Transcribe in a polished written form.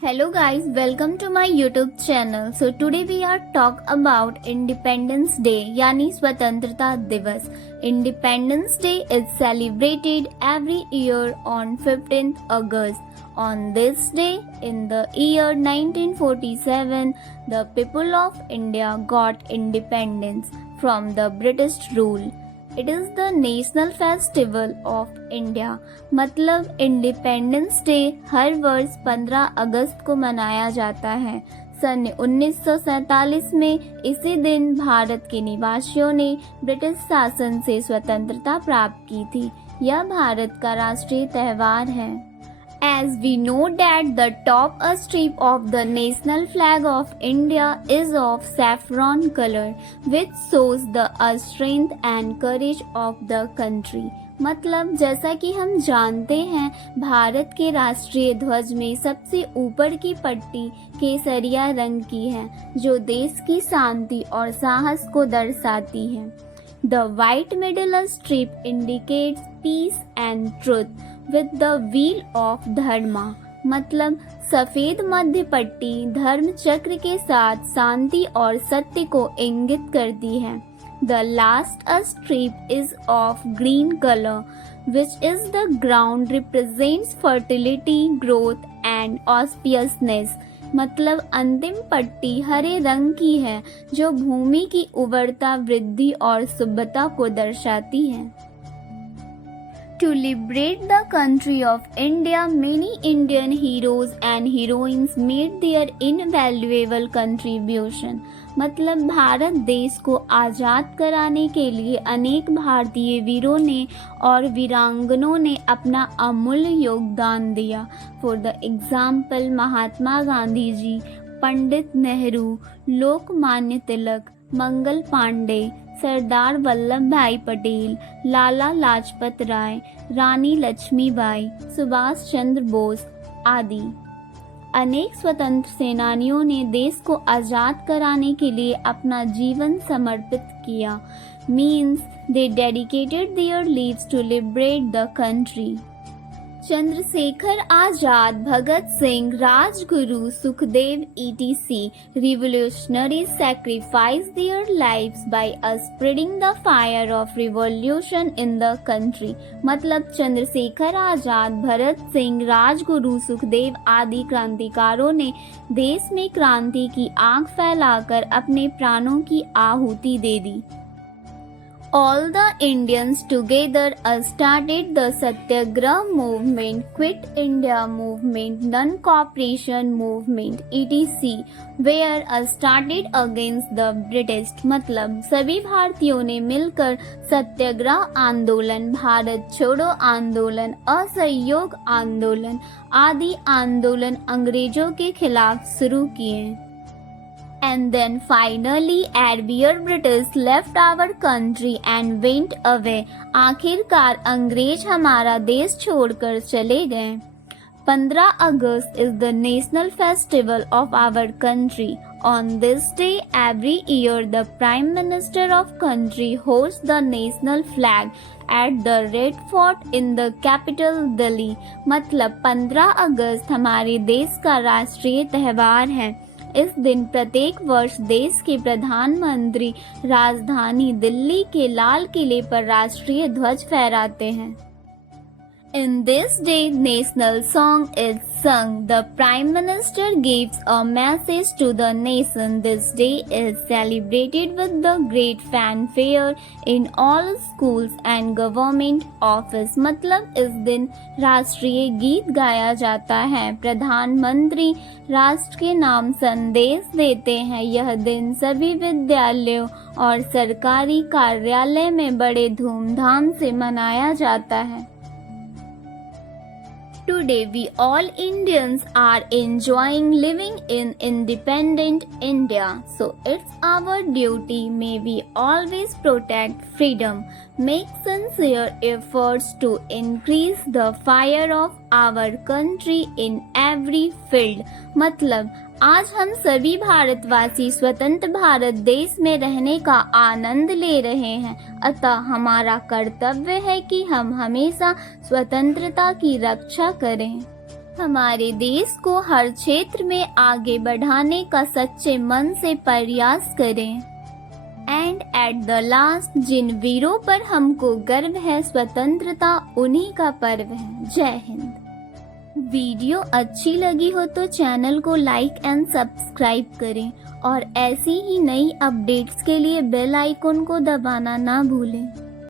Hello guys, welcome to my YouTube channel. So today we are talk about Independence Day यानी स्वतंत्रता दिवस. Independence Day is celebrated every year on 15th August. On this day, in the year 1947, the people of India got independence from the British rule. It is the national festival of India. मतलब independence day हर वर्ष 15 अगस्त को मनाया जाता है. सन 1947 में इसी दिन भारत के निवासियों ने ब्रिटिश शासन से स्वतंत्रता प्राप्त की थी. यह भारत का राष्ट्रीय त्योहार है. As we know that the top strip of the national flag of India is of saffron color, which shows the strength and courage of the country. मतलब जैसा कि हम जानते हैं, भारत के राष्ट्रीय ध्वज में सबसे ऊपर की पट्टी केसरिया रंग की है, जो देश की शांति और साहस को दर्शाती है. The white middle strip indicates peace and truth with the wheel of धर्मा. मतलब सफेद मध्य पट्टी धर्म चक्र के साथ शांति और सत्य को इंगित करती है. The last strip is of green color, which is the ground represents fertility, growth and auspiciousness. मतलब अंतिम पट्टी हरे रंग की है, जो भूमि की उर्वरता, वृद्धि और शुभता को दर्शाती है. To liberate the country of India, many Indian heroes and heroines made their invaluable contribution. मतलब भारत देश को आज़ाद कराने के लिए अनेक भारतीय वीरों ने और वीरांगनों ने अपना अमूल्य योगदान दिया. For the example Mahatma Gandhi ji, Pandit Nehru, Lokmanya Tilak, Mangal Pandey, Sardar Vallabh भाई पटेल, लाला लाजपत राय, रानी लक्ष्मीबाई, सुभाष चंद्र बोस आदि. अनेक स्वतंत्र सेनानियों ने देश को आज़ाद कराने के लिए अपना जीवन समर्पित किया. Means they dedicated their lives to liberate the country. Chandrashekhar Azad, Bhagat Singh, Rajguru, Sukhdev etc. revolutionaries sacrificed their lives by spreading the fire of revolution in the country. मतलब चंद्रशेखर आजाद, भगत सिंह, राजगुरु, सुखदेव आदि क्रांतिकारों ने देश में क्रांति की आग फैलाकर अपने प्राणों की आहुति दे दी. All the Indians together started the Satyagraha movement, Quit India movement, Non-cooperation movement etc. were started against the British. मतलब सभी भारतीयों ने मिलकर सत्याग्रह आंदोलन, भारत छोड़ो आंदोलन, असहयोग आंदोलन आदि आंदोलन अंग्रेजों के खिलाफ शुरू किए. And then finally Arabia British left our country and went away. आखिरकार अंग्रेज हमारा देश छोड़कर चले गए. 15 अगस्त is the national festival of our country. On this day every year the Prime Minister of country hoists the national flag at the Red Fort in the capital Delhi. मतलब 15 अगस्त हमारे देश का राष्ट्रीय त्योहार है. इस दिन प्रत्येक वर्ष देश के प्रधानमंत्री राजधानी दिल्ली के लाल किले पर राष्ट्रीय ध्वज फहराते हैं. In this day, national song is sung. The Prime Minister gives a message to the nation. This day is celebrated with the great fanfare in all schools and government office. मतलब इस दिन राष्ट्रीय गीत गाया जाता है. प्रधानमंत्री राष्ट्र के नाम संदेश देते हैं. यह दिन सभी विद्यालयों और सरकारी कार्यालय में बड़े धूमधाम से मनाया जाता है. Today we all Indians are enjoying living in independent India. So it's our duty, may we always protect freedom, make sincere efforts to increase the fire of our country in every field. मतलब आज हम सभी भारतवासी स्वतंत्र भारत देश में रहने का आनंद ले रहे हैं. अतः हमारा कर्तव्य है कि हम हमेशा स्वतंत्रता की रक्षा करें. हमारे देश को हर क्षेत्र में आगे बढ़ाने का सच्चे मन से प्रयास करें। एंड एट द लास्ट, जिन वीरों पर हमको गर्व है, स्वतंत्रता उन्हीं का पर्व है। जय हिंद। वीडियो अच्छी लगी हो तो चैनल को लाइक एंड सब्सक्राइब करें और ऐसी ही नई अपडेट्स के लिए बेल आइकन को दबाना ना भूलें।